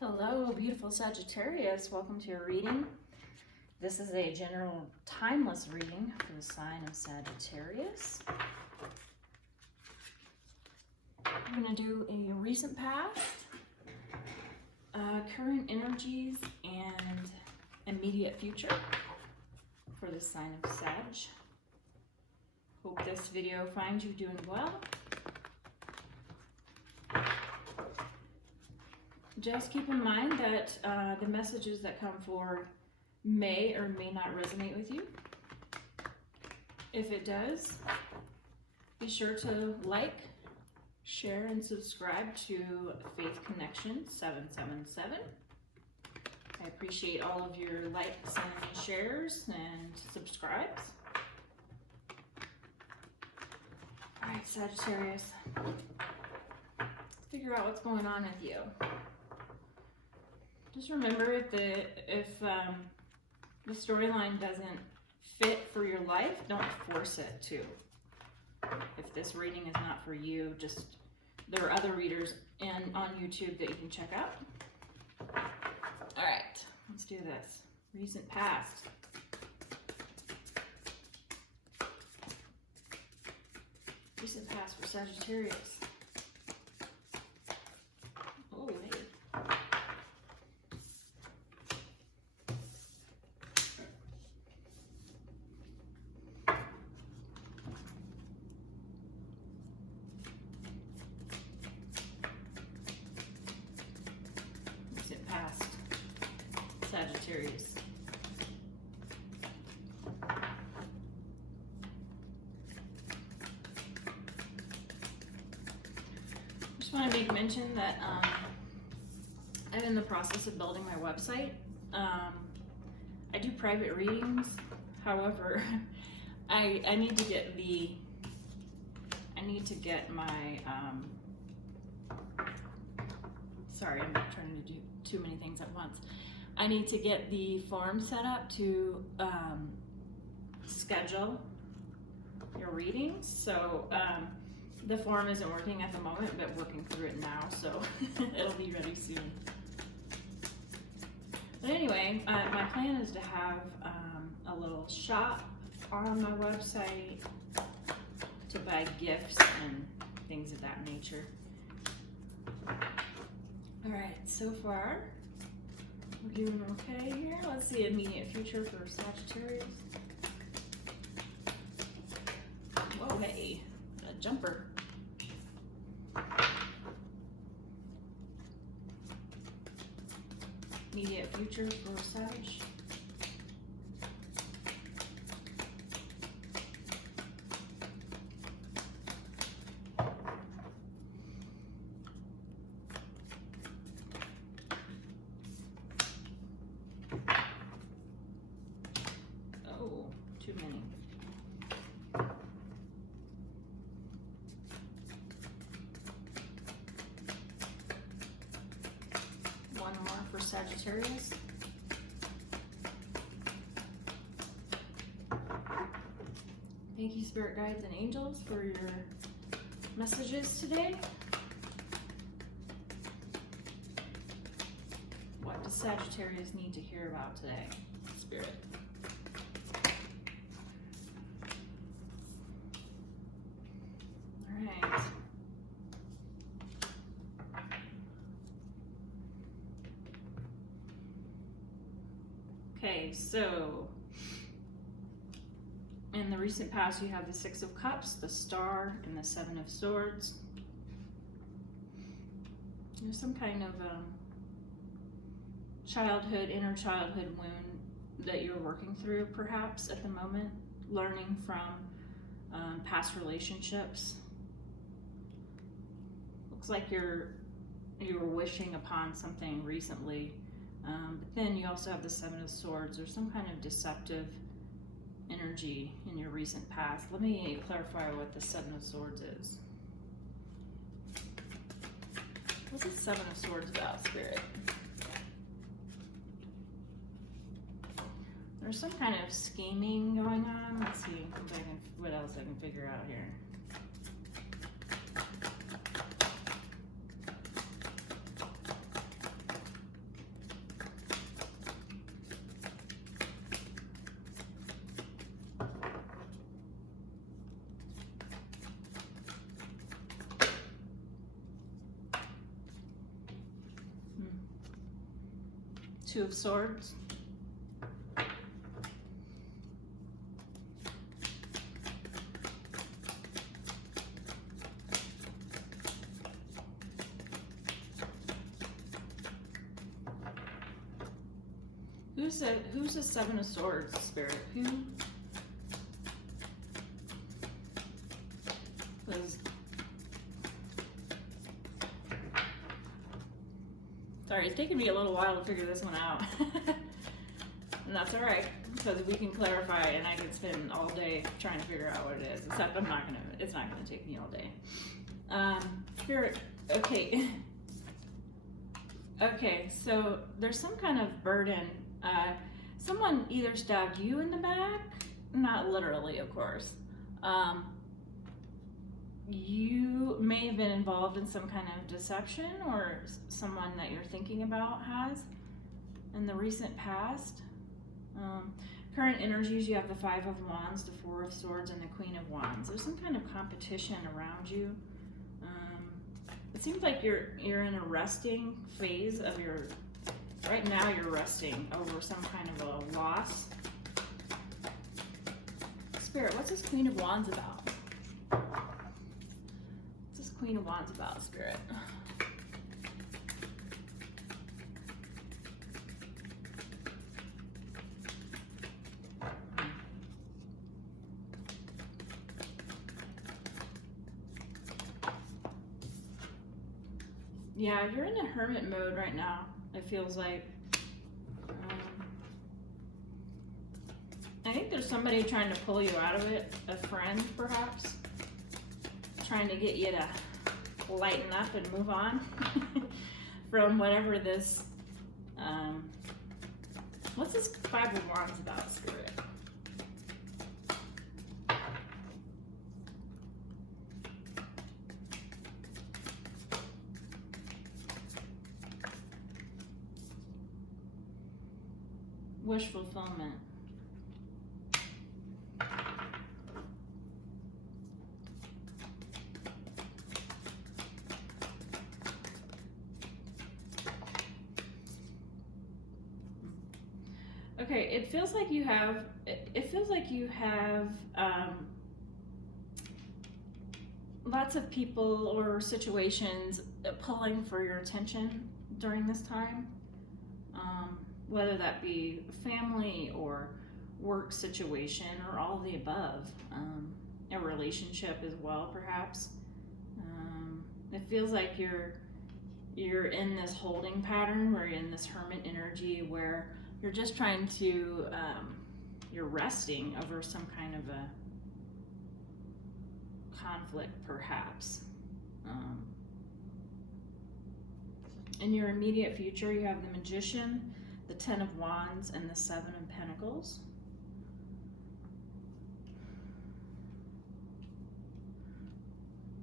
Hello, beautiful Sagittarius. Welcome to your reading. This is a general timeless reading for the sign of Sagittarius. I'm going to do a recent past, current energies, and immediate future for the sign of Sag. Hope this video finds you doing well. Just keep in mind that the messages that come forward may or may not resonate with you. If it does, be sure to like, share, and subscribe to Faith Connection 777. I appreciate all of your likes and shares and subscribes. All right, Sagittarius, let's figure out what's going on with you. Just remember, if the storyline doesn't fit for your life, don't force it to. If this reading is not for you, just there are other readers on YouTube that you can check out. All right, let's do this. Recent past. Recent past for Sagittarius. Oh, hey. Past Sagittarius. Just want to make mention that I'm in the process of building my website. I do private readings. However, I need to get my sorry, I'm not trying to do too many things at once. I need to get the form set up to schedule your readings. So the form isn't working at the moment, but working through it now, so it'll be ready soon. But anyway, my plan is to have a little shop on my website to buy gifts and things of that nature. All right, so far we're doing okay here. Let's see immediate future for Sagittarius. Whoa, hey, a jumper. Immediate future for Sag. Too many. One more for Sagittarius. Thank you, Spirit Guides and Angels, for your messages today. What does Sagittarius need to hear about today, Spirit? Right. Okay, so in the recent past you have the Six of Cups, the Star, and the Seven of Swords. There's some kind of inner childhood wound that you're working through perhaps at the moment, learning from past relationships. Looks like you were wishing upon something recently, but then you also have the Seven of Swords. There's some kind of deceptive energy in your recent past. Let me clarify what the Seven of Swords is. What's the Seven of Swords about, Spirit? There's some kind of scheming going on. Let's see what else I can figure out here. Two of Swords. Who's the Seven of Swords, Spirit? Who? Sorry, it's taken me a little while to figure this one out. And that's alright, because we can clarify and I can spend all day trying to figure out what it is. Except it's not gonna take me all day. Spirit, okay. Okay, so there's some kind of burden. Someone either stabbed you in the back, not literally, of course. You may have been involved in some kind of deception, or someone that you're thinking about has in the recent past. Current energies, you have the Five of Wands, the Four of Swords, and the Queen of Wands. There's some kind of competition around you. It seems like you're in a resting phase of your, right now you're resting over some kind of a loss. Spirit, what's this Queen of Wands about? What's this Queen of Wands about, Spirit? Yeah, you're in a hermit mode right now, it feels like. I think there's somebody trying to pull you out of it, a friend perhaps, trying to get you to lighten up and move on from whatever this, what's this Five of Wands about, Spirit? Wish fulfillment. Okay, it feels like you have, lots of people or situations pulling for your attention during this time. Whether that be family or work situation or all of the above, a relationship as well, perhaps. It feels like you're in this holding pattern where you're in this hermit energy where you're just trying to, you're resting over some kind of a conflict, perhaps. In your immediate future, you have the Magician, the Ten of Wands, and the Seven of Pentacles.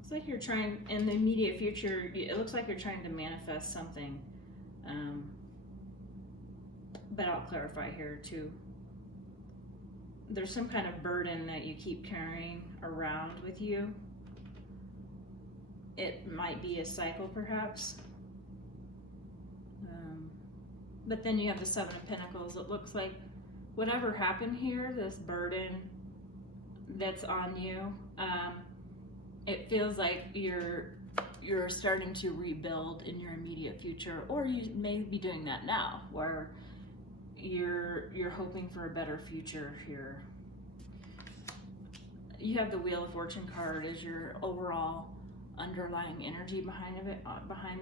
It's like you're trying, in the immediate future, it looks like you're trying to manifest something. But I'll clarify here too. There's some kind of burden that you keep carrying around with you. It might be a cycle, perhaps. But then you have the Seven of Pentacles. It looks like whatever happened here, this burden that's on you, it feels like you're starting to rebuild in your immediate future, or you may be doing that now, where you're hoping for a better future here. You have the Wheel of Fortune card as your overall underlying energy behind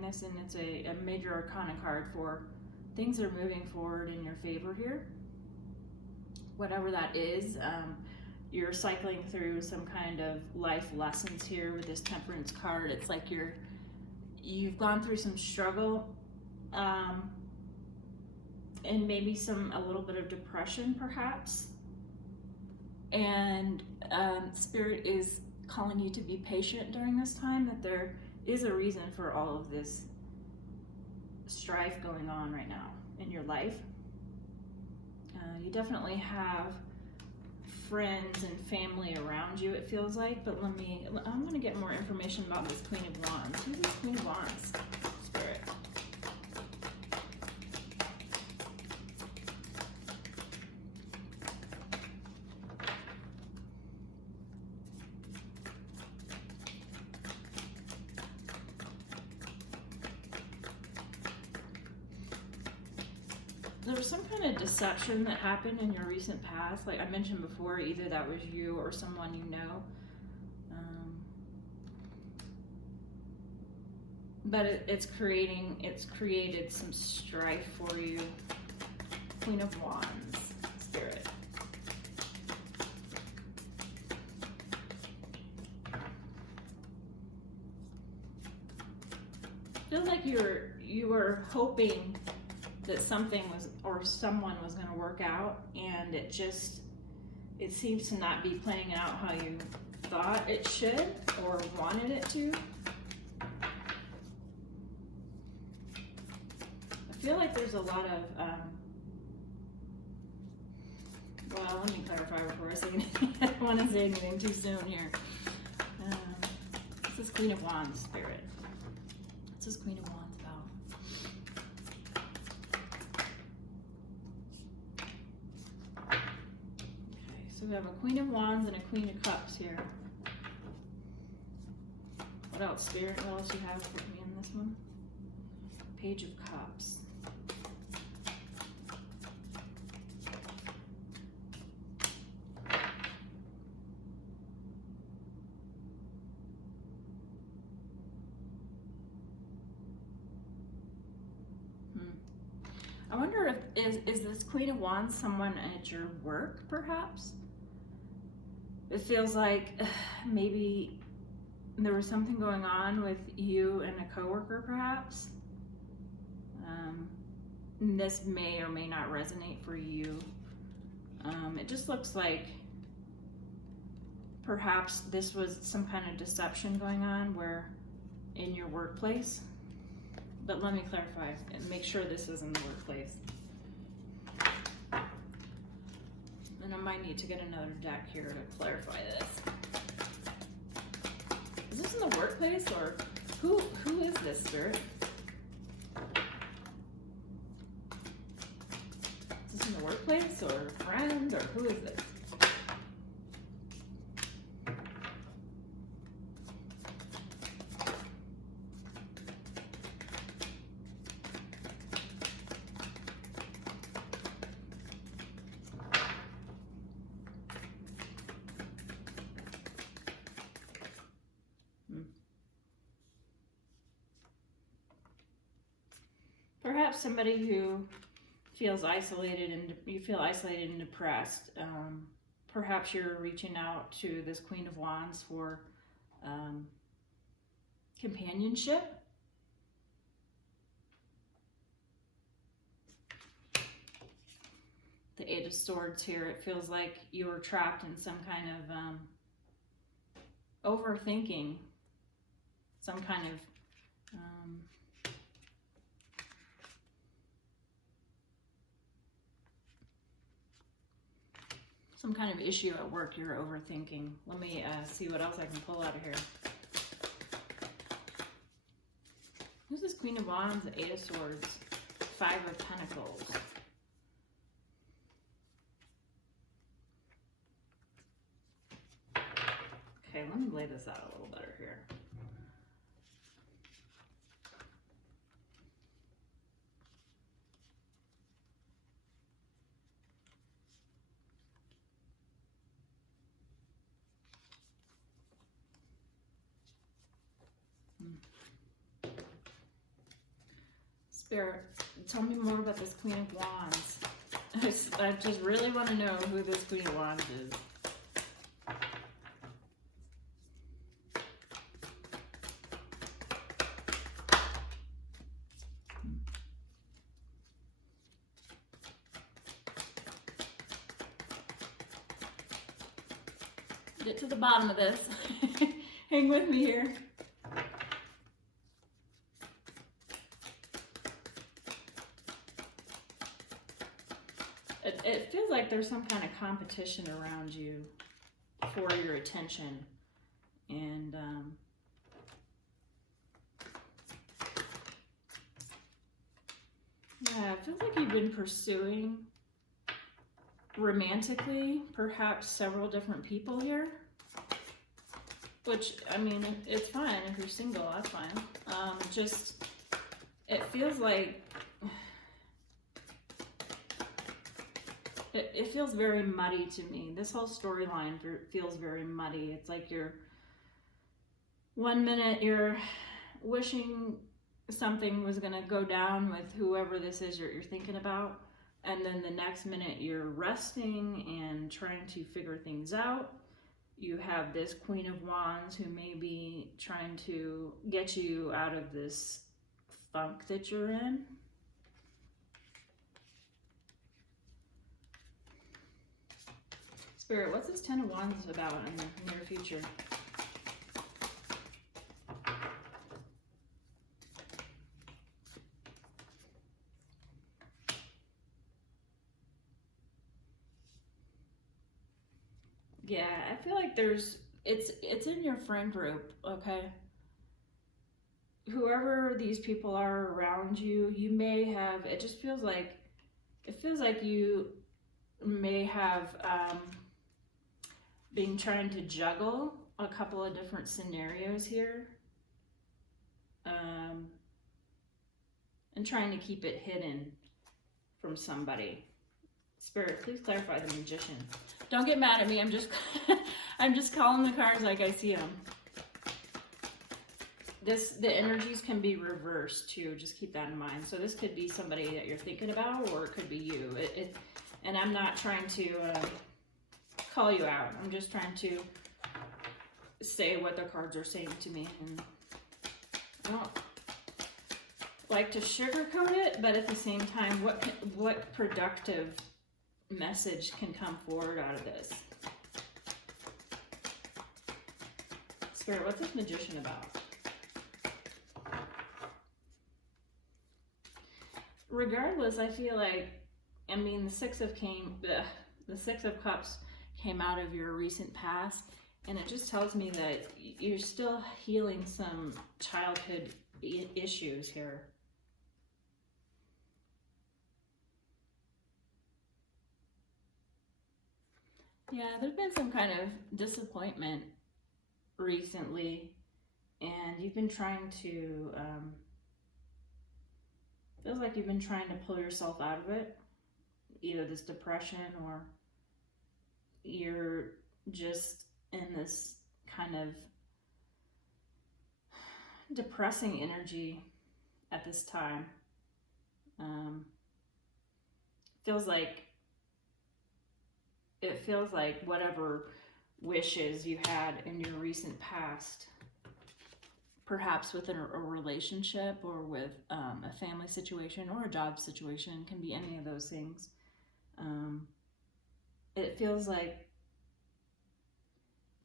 this, and it's a major arcana card for things are moving forward in your favor here. Whatever that is, you're cycling through some kind of life lessons here with this Temperance card. It's like you've gone through some struggle, and maybe a little bit of depression, perhaps. And Spirit is calling you to be patient during this time, that there is a reason for all of this strife going on right now in your life. You definitely have friends and family around you, it feels like, but I'm going to get more information about this Queen of Wands. Who's this Queen of Wands, Spirit? there's some kind of deception that happened in your recent past. Like I mentioned before, either that was you or someone you know. But it's created some strife for you. Queen of Wands, Spirit. I feel like you were hoping that something was, or someone was going to work out, and it seems to not be playing out how you thought it should or wanted it to. I feel like there's a lot of, well, let me clarify before I say anything. I don't want to say anything too soon here. This is Queen of Wands, Spirit. What's this Queen of Wands about? Okay, so we have a Queen of Wands and a Queen of Cups here. What else, Spirit? What else you have for me in this one? Page of Cups. I wonder if is this Queen of Wands someone at your work, perhaps? It feels like maybe there was something going on with you and a coworker, perhaps. And this may or may not resonate for you. It just looks like perhaps this was some kind of deception going on where in your workplace. But let me clarify and make sure this is in the workplace. And I might need to get another deck here to clarify this. Is this in the workplace, or who is this, Spirit? Is this in the workplace or friends, or who is this? Perhaps somebody who feels isolated and you feel isolated and depressed. Perhaps you're reaching out to this Queen of Wands for companionship. The Eight of Swords here. It feels like you're trapped in some kind of overthinking, some kind of issue at work you're overthinking. Let me see what else I can pull out of here. Who's this Queen of Wands, the Eight of Swords, Five of Pentacles? Okay, let me lay this out a little better here. Spirit, tell me more about this Queen of Wands. I just really want to know who this Queen of Wands is. Get to the bottom of this. Hang with me here. It feels like there's some kind of competition around you for your attention, and yeah, it feels like you've been pursuing romantically perhaps several different people here, which, I mean, it's fine if you're single, that's fine. Just, it feels like it feels very muddy to me. This whole storyline feels very muddy. It's like you're, one minute you're wishing something was going to go down with whoever this is you're thinking about, and then the next minute you're resting and trying to figure things out. You have this Queen of Wands who may be trying to get you out of this funk that you're in. Spirit, what's this Ten of Wands about in the near future? Yeah, I feel like it's in your friend group, okay? Whoever these people are around you, you may have, it feels like you may have been trying to juggle a couple of different scenarios here. And trying to keep it hidden from somebody. Spirit, please clarify the Magician. Don't get mad at me. I'm just calling the cards like I see them. The energies can be reversed too. Just keep that in mind. So this could be somebody that you're thinking about, or it could be you. And I'm not trying to call you out. I'm just trying to say what the cards are saying to me. And I don't like to sugarcoat it, but at the same time, what productive message can come forward out of this? Spirit, what's this Magician about? Regardless, I feel like, I mean, the Six of Cups came out of your recent past, and it just tells me that you're still healing some childhood issues here. Yeah, there's been some kind of disappointment recently, and you've been trying to, feels like you've been trying to pull yourself out of it, either this depression or you're just in this kind of depressing energy at this time. It feels like whatever wishes you had in your recent past, perhaps within a relationship or with a family situation or a job situation, can be any of those things. It feels like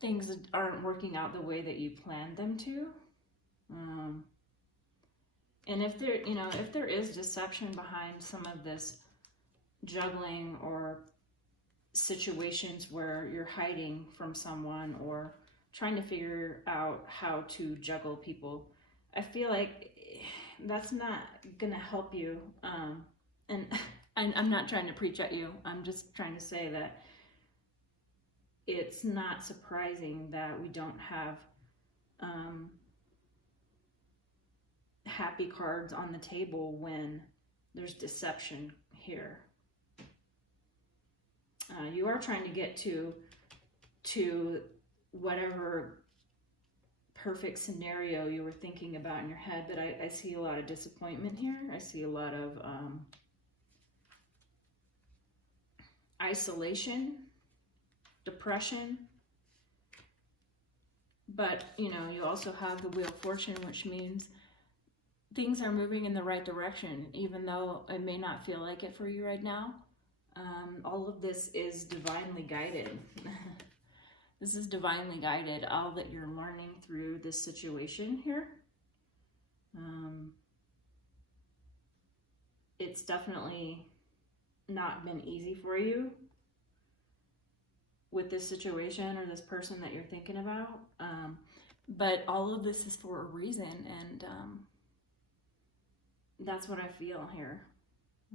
things aren't working out the way that you planned them to. And if there is deception behind some of this juggling or situations where you're hiding from someone or trying to figure out how to juggle people, I feel like that's not gonna help you. And I'm not trying to preach at you. I'm just trying to say that it's not surprising that we don't have happy cards on the table when there's deception here. You are trying to get to whatever perfect scenario you were thinking about in your head, but I see a lot of disappointment here. I see a lot of isolation, depression, but you also have the Wheel of Fortune, which means things are moving in the right direction, even though it may not feel like it for you right now. All of this is divinely guided. This is divinely guided, all that you're learning through this situation here. It's definitely not been easy for you with this situation or this person that you're thinking about. But all of this is for a reason, and that's what I feel here.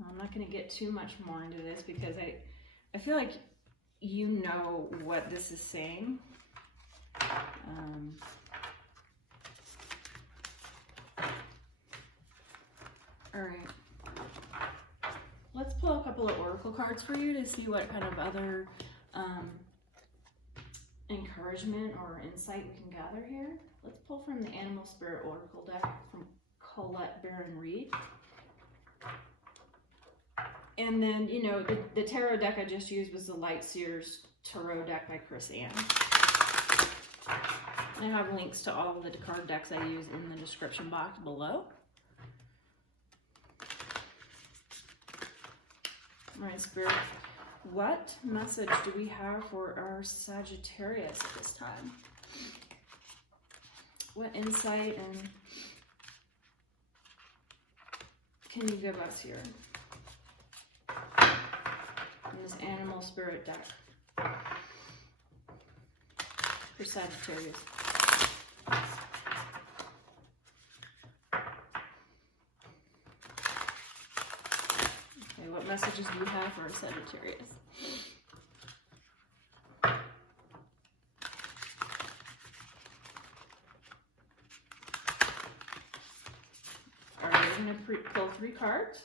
I'm not going to get too much more into this because I feel like you know what this is saying. All right. Let's pull a couple of oracle cards for you to see what kind of other encouragement or insight we can gather here. Let's pull from the Animal Spirit Oracle deck from Colette, Barrett, and Reid. And then, you know, the tarot deck I just used was the Light Seers Tarot deck by Chris Ann. I have links to all of the card decks I use in the description box below. All right, Spirit, what message do we have for our Sagittarius at this time? What insight and can you give us here in this Animal Spirit deck for Sagittarius? Okay, what messages do you have for Sagittarius? All right, we're going to pull 3 cards,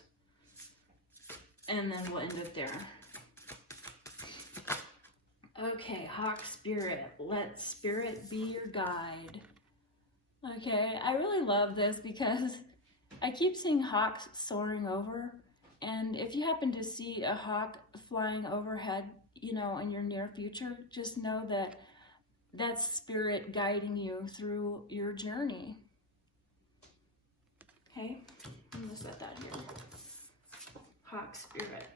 and then we'll end it there. Okay, Hawk Spirit, let Spirit be your guide. Okay, I really love this because I keep seeing hawks soaring over, and if you happen to see a hawk flying overhead, you know, in your near future, just know that that's Spirit guiding you through your journey. Okay, I'm gonna set that here. Hawk Spirit.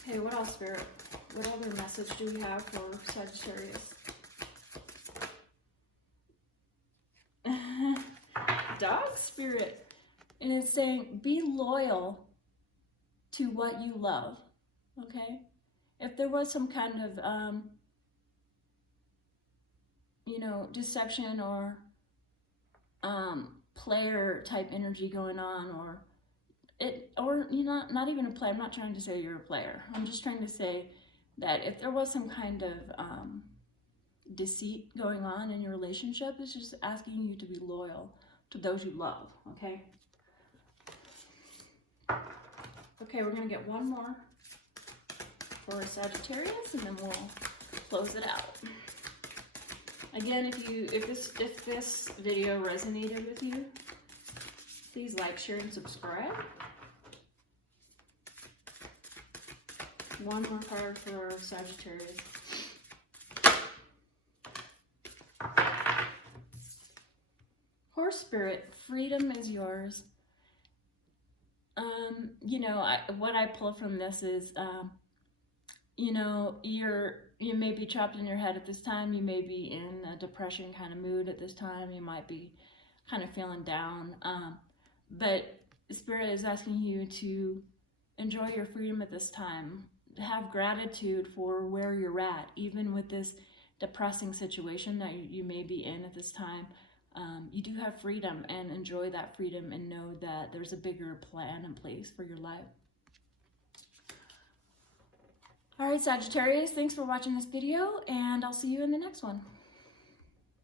Okay, what else, Spirit? What other message do we have for Sagittarius? Dog Spirit. And it's saying, be loyal to what you love, okay? If there was some kind of, you know, deception or player type energy going on, or you know, not even a play. I'm not trying to say you're a player. I'm just trying to say that if there was some kind of deceit going on in your relationship, it's just asking you to be loyal to those you love, okay? Okay, we're gonna get one more for Sagittarius, and then we'll close it out. Again, if this video resonated with you, please like, share, and subscribe. One more card for Sagittarius. Horse Spirit, freedom is yours. You know, what I pull from this is, you know, you may be trapped in your head at this time. You may be in a depression kind of mood at this time. You might be kind of feeling down. But Spirit is asking you to enjoy your freedom at this time. Have gratitude for where you're at, even with this depressing situation that you may be in at this time. You do have freedom, and enjoy that freedom, and know that there's a bigger plan in place for your life. All right, Sagittarius, thanks for watching this video, and I'll see you in the next one.